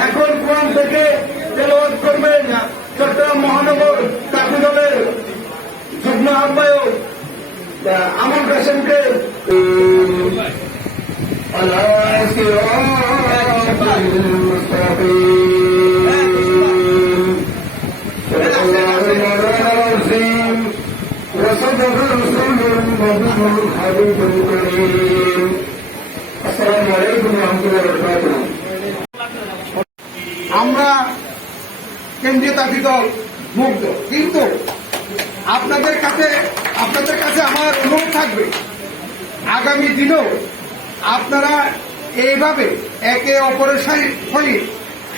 এখন কোরআন থেকে তেলাওয়াত করবেন চট্টগ্রাম মহানগর কাপি দলের যুগ্ম আহ্বায়ক আহ, আমর কাসেমকে على صراط المستقيم صدق الله العظيم وصدق رسول النبي الحبيب الكريم السلام عليكم ورحمة الله وبركاته আমরা কেন্দ্রীয় তাঁতি দল মুগ্ধ। কিন্তু আপনাদের কাছে আপনাদের কাছে আমার অনুরোধ থাকবে, আগামী দিনেও আপনারা এইভাবে একে অপরের সহি- সহিত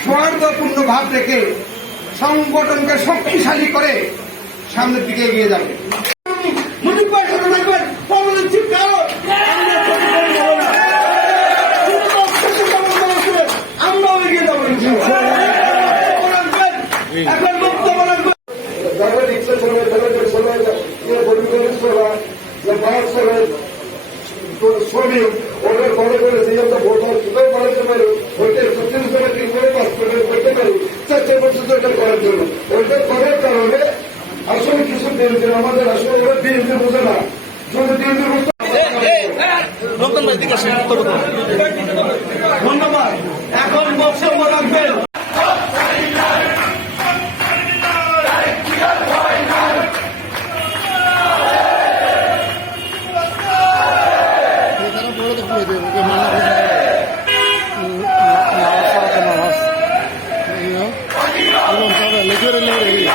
সৌহার্দ্যপূর্ণ ভাব রেখে সংগঠনকে শক্তিশালী করে সামনের দিকে এগিয়ে যাবে বাস শ্রমিক ওদের ঘরে করে যে একটা ভোট সেটাও বাড়াতে পারে সত্যি হিসেবে ঠিক করে পাস করে করতে পারি চারটে বছর এটা করার জন্য ওইটা করার কারণে আসলে কিছু বিএনপি আমাদের আসলে ওরা বিএনপি বোঝে না যদি বিএনপি বুঝতে ধন্যবাদ। মানা নামাজ নামাজ ইমাম সাহেব লেখে লেখে